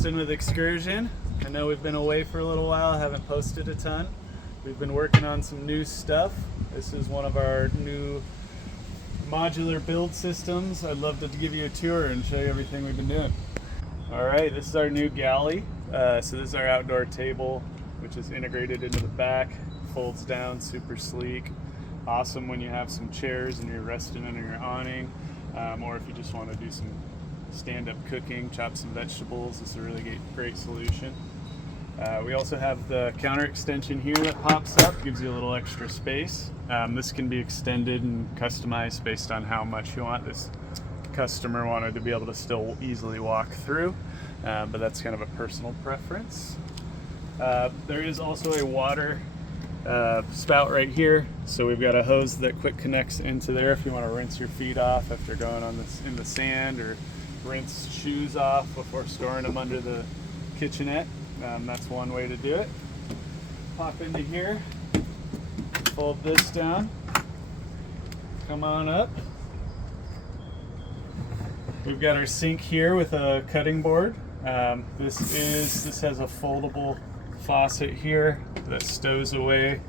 Justin with Excursion. I know we've been away for a little while, haven't posted a ton. We've been working on some new stuff. This is one of our new modular build systems. I'd love to give you a tour and show you everything we've been doing. All right, this is our new Galley. So this is our outdoor table, which is integrated into the back, folds down, super sleek. Awesome when you have some chairs and you're resting under your awning, or if you just want to do some stand-up cooking, chop some vegetables. This is a really great solution. We also have the counter extension here that pops up, gives you a little extra space. This can be extended and customized based on how much you want. This customer wanted to be able to still easily walk through, but that's kind of a personal preference. There is also a water spout right here, so we've got a hose that quick connects into there if you want to rinse your feet off after going on this in the sand, or rinse shoes off before storing them under the kitchenette. That's one way to do it. Pop into here, fold this down, come on up. We've got our sink here with a cutting board. This has a foldable faucet here that stows away.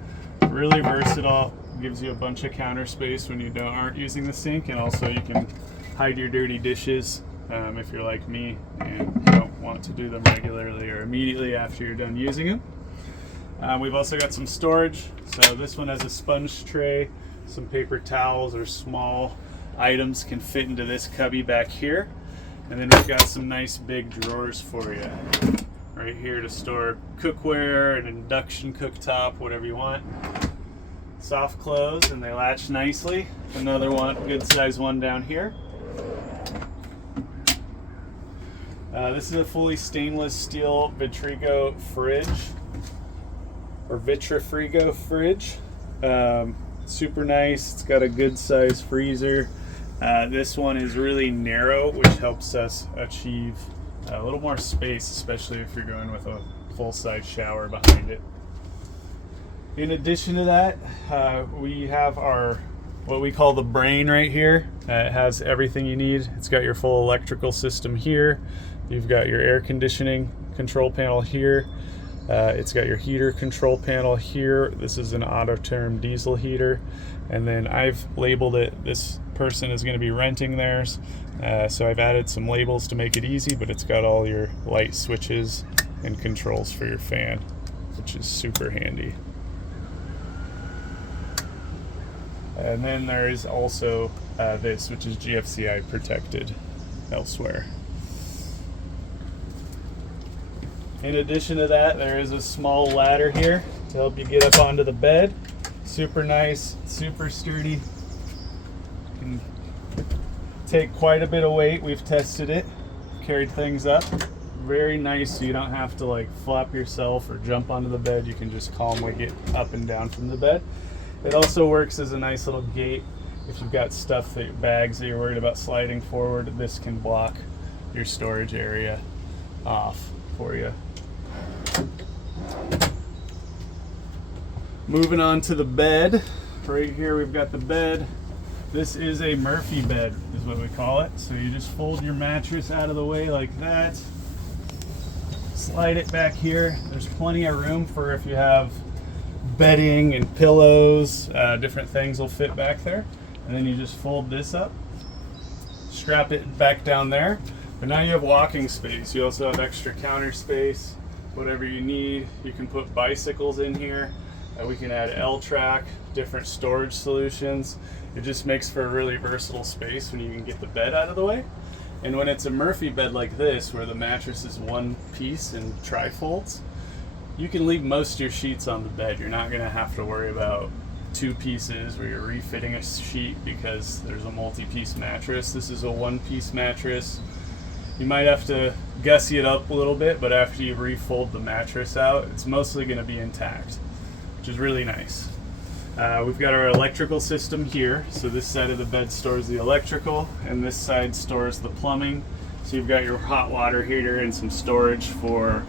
Really versatile, gives you a bunch of counter space when you aren't using the sink, and also you can hide your dirty dishes if you're like me and don't want to do them regularly or immediately after you're done using them. We've also got some storage. So this one has a sponge tray, some paper towels or small items can fit into this cubby back here. And then we've got some nice big drawers for you right here to store cookware, an induction cooktop, whatever you want. Soft close and they latch nicely. Another one, good size one down here. This is a fully stainless steel Vitrigo fridge, or Vitrifrigo fridge. Super nice. It's got a good size freezer. This one is really narrow, which helps us achieve a little more space, especially if you're going with a full-size shower behind it. In addition to that, we have our what we call the brain right here. It has everything you need. It's got your full electrical system here. You've got your air conditioning control panel here. It's got your heater control panel here. This is an Autoterm diesel heater. And then I've labeled it, this person is going to be renting theirs. So I've added some labels to make it easy, but it's got all your light switches and controls for your fan, which is super handy. And then there is also this, which is GFCI protected elsewhere. In addition to that, there is a small ladder here to help you get up onto the bed. Super nice, super sturdy. Can take quite a bit of weight. We've tested it, carried things up. Very nice, so you don't have to like flop yourself or jump onto the bed. You can just calmly get up and down from the bed. It also works as a nice little gate. If you've got bags that you're worried about sliding forward, this can block your storage area off for you. Moving on to the bed. Right here we've got the bed. This is a Murphy bed, is what we call it. So you just fold your mattress out of the way like that. Slide it back here. There's plenty of room for if you have bedding and pillows, different things will fit back there. And then you just fold this up, strap it back down there. But now you have walking space. You also have extra counter space, whatever you need. You can put bicycles in here. We can add L-track, different storage solutions. It just makes for a really versatile space when you can get the bed out of the way. And when it's a Murphy bed like this, where the mattress is one piece and trifolds, you can leave most of your sheets on the bed. You're not gonna have to worry about two pieces where you're refitting a sheet because there's a multi-piece mattress. This is a one-piece mattress. You might have to gussy it up a little bit, but after you refold the mattress out, it's mostly gonna be intact, which is really nice. We've got our electrical system here. So this side of the bed stores the electrical and this side stores the plumbing. So you've got your hot water heater and some storage for,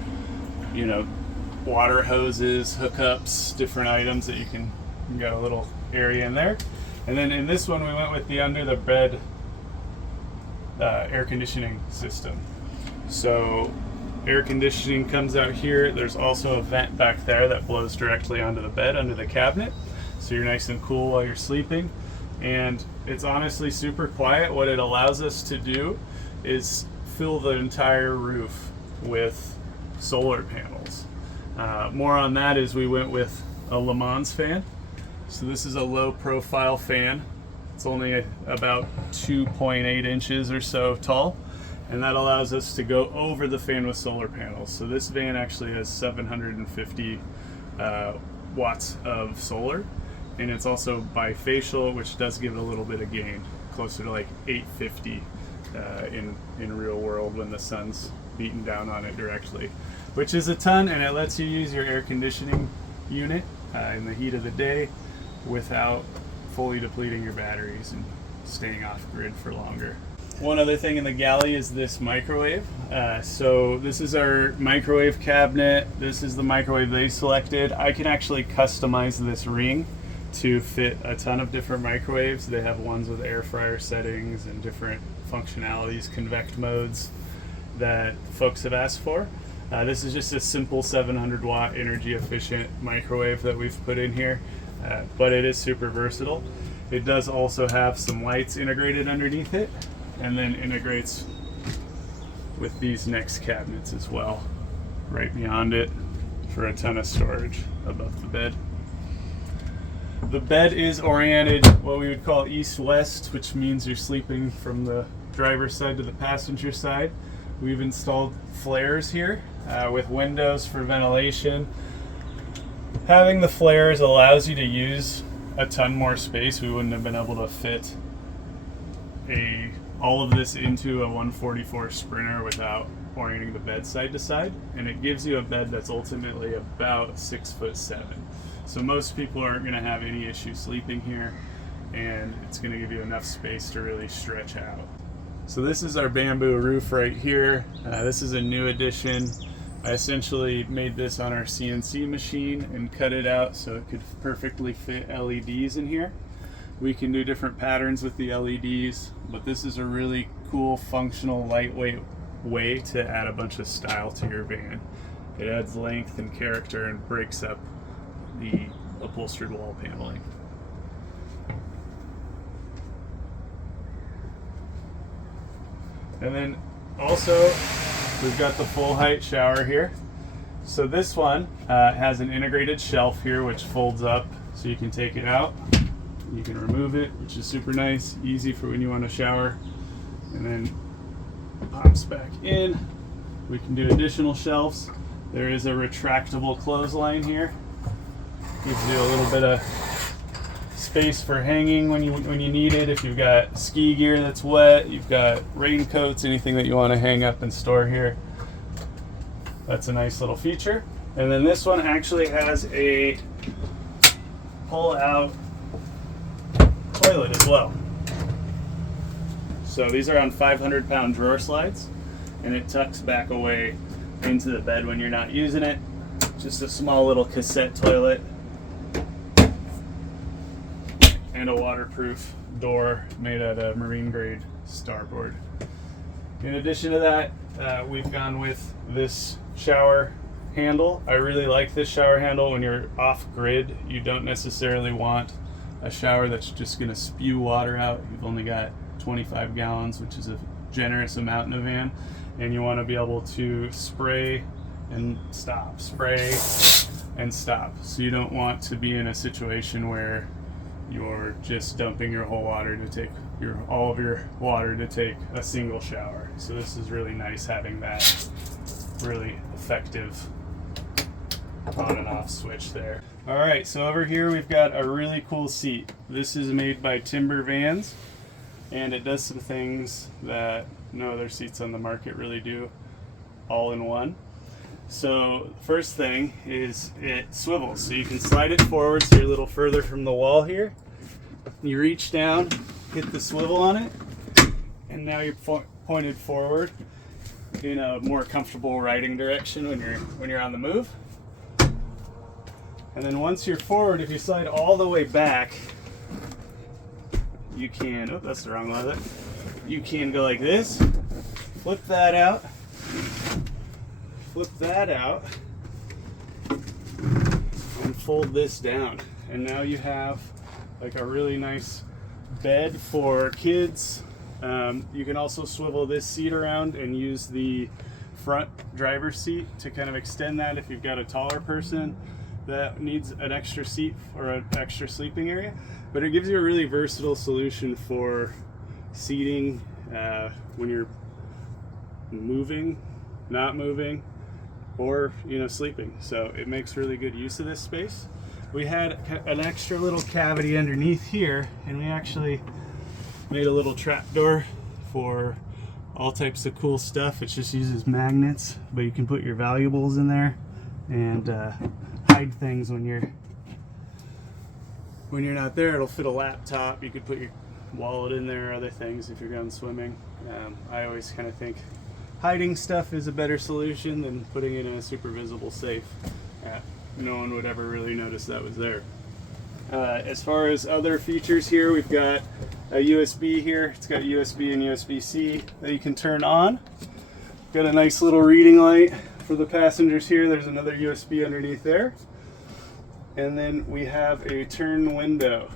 water hoses, hookups, different items that you got a little area in there. And then in this one, we went with the under the bed air conditioning system. So Air conditioning comes out here. There's also a vent back there that blows directly onto the bed under the cabinet, so you're nice and cool while you're sleeping. And it's honestly super quiet. What it allows us to do is fill the entire roof with solar panels. More on that is we went with a Le Mans fan. So this is a low profile fan. It's only about 2.8 inches or so tall, and that allows us to go over the fan with solar panels. So this van actually has 750 watts of solar, and it's also bifacial, which does give it a little bit of gain, closer to like 850 in real world when the sun's beating down on it directly, which is a ton, and it lets you use your air conditioning unit in the heat of the day without fully depleting your batteries and staying off grid for longer. One other thing in the Galley is this microwave. So this is our microwave cabinet. This is the microwave they selected. I can actually customize this ring to fit a ton of different microwaves. They have ones with air fryer settings and different functionalities, convect modes that folks have asked for. This is just a simple 700 watt energy efficient microwave that we've put in here, but it is super versatile. It does also have some lights integrated underneath it, and then integrates with these next cabinets as well, right beyond it, for a ton of storage above the bed. The bed is oriented what we would call east-west, which means you're sleeping from the driver's side to the passenger side. We've installed flares here with windows for ventilation. Having the flares allows you to use a ton more space. We wouldn't have been able to fit all of this into a 144 Sprinter without orienting the bed side to side, and it gives you a bed that's ultimately about 6'7". So most people aren't going to have any issue sleeping here, and it's going to give you enough space to really stretch out. So this is our bamboo roof right here. This is a new addition. I essentially made this on our CNC machine and cut it out so it could perfectly fit LEDs in here. We can do different patterns with the LEDs, but this is a really cool, functional, lightweight way to add a bunch of style to your van. It adds length and character and breaks up the upholstered wall paneling. And then also we've got the full height shower here. So this one has an integrated shelf here which folds up so you can take it out. You can remove it, which is super nice, easy for when you want to shower, and then pops back in. We can do additional shelves. There is a retractable clothesline here. Gives you a little bit of space for hanging when you need it. If you've got ski gear that's wet, you've got raincoats, anything that you want to hang up and store here. That's a nice little feature. And then this one actually has a pull-out toilet as well. So these are on 500-pound drawer slides, and it tucks back away into the bed when you're not using it. Just a small little cassette toilet and a waterproof door made out of marine grade starboard. In addition to that, we've gone with this shower handle. I really like this shower handle. When you're off grid, you don't necessarily want a shower that's just going to spew water out. You've only got 25 gallons, which is a generous amount in a van, and you want to be able to spray and stop, spray and stop. So you don't want to be in a situation where you're just dumping your whole water to take all of your water to take a single shower. So this is really nice having that really effective on and off switch there. All right, so over here we've got a really cool seat. This is made by Timber Vans, and it does some things that no other seats on the market really do all in one. So first thing is it swivels, so you can slide it forward so you're a little further from the wall here. You reach down, hit the swivel on it, and now you're pointed forward in a more comfortable riding direction when you're on the move. And then once you're forward, if you slide all the way back, you can, oh, that's the wrong leather. You can go like this, flip that out, flip that out and fold this down. And now you have like a really nice bed for kids. You can also swivel this seat around and use the front driver's seat to kind of extend that if you've got a taller person that needs an extra seat or an extra sleeping area. But it gives you a really versatile solution for seating when you're moving, not moving, or sleeping. So it makes really good use of this space. We had an extra little cavity underneath here, and we actually made a little trap door for all types of cool stuff. It just uses magnets, but you can put your valuables in there and hide things when you're not there. It'll fit a laptop. You could put your wallet in there, or other things if you're going swimming. I always kind of think hiding stuff is a better solution than putting it in a super visible safe. No one would ever really notice that was there. As far as other features here, we've got a USB here. It's got USB and USB-C that you can turn on. Got a nice little reading light for the passengers here. There's another USB underneath there. And then we have a turn window.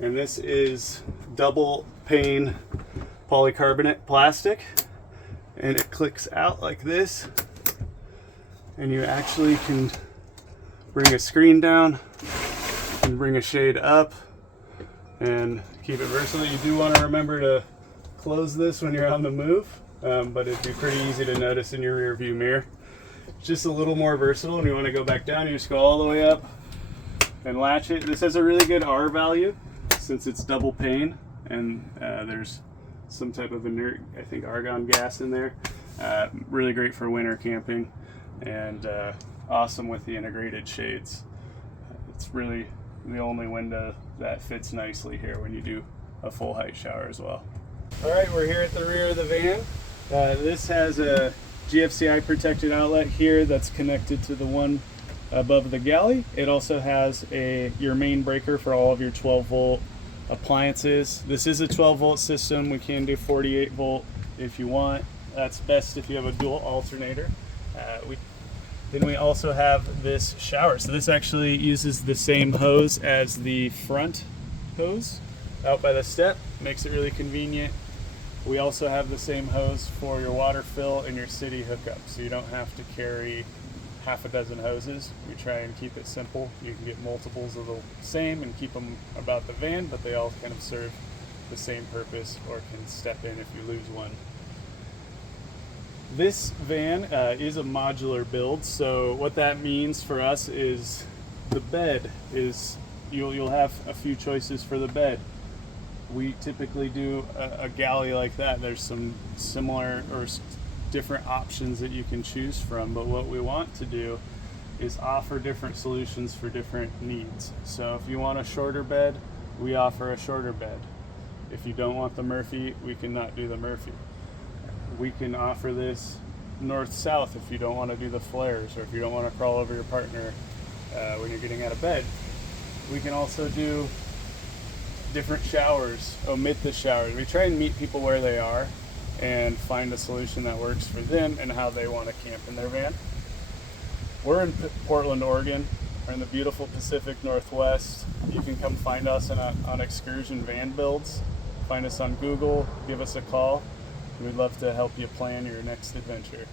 And this is double pane polycarbonate plastic. And it clicks out like this. And you actually can bring a screen down and bring a shade up and keep it versatile. You do want to remember to close this when you're on the move, but it'd be pretty easy to notice in your rear view mirror. It's just a little more versatile. When you want to go back down, you just go all the way up and latch it. This has a really good R value since it's double pane, and there's some type of inert, I think, argon gas in there. Really great for winter camping, and awesome with the integrated shades. It's really the only window that fits nicely here when you do a full height shower as well. All right, we're here at the rear of the van. This has a GFCI protected outlet here that's connected to the one above the galley. It also has your main breaker for all of your 12 volt appliances. This is a 12 volt system. We can do 48 volt if you want. That's best if you have a dual alternator. Then we also have this shower. So this actually uses the same hose as the front hose out by the step. Makes it really convenient. We also have the same hose for your water fill and your city hookup. So you don't have to carry half a dozen hoses. We try and keep it simple. You can get multiples of the same and keep them about the van, but they all kind of serve the same purpose or can step in if you lose one. This van is a modular build, so what that means for us is the bed is, you'll have a few choices for the bed. We typically do a galley like that. There's some similar or different options that you can choose from, but what we want to do is offer different solutions for different needs. So if you want a shorter bed, we offer a shorter bed. If you don't want the Murphy, we cannot do the Murphy. We can offer this north-south if you don't want to do the flares, or if you don't want to crawl over your partner when you're getting out of bed. We can also do different showers, omit the showers. We try and meet people where they are and find a solution that works for them and how they want to camp in their van. We're in Portland, Oregon. We're in the beautiful Pacific Northwest. You can come find us on Excursion Van Builds. Find us on Google, give us a call. We'd love to help you plan your next adventure.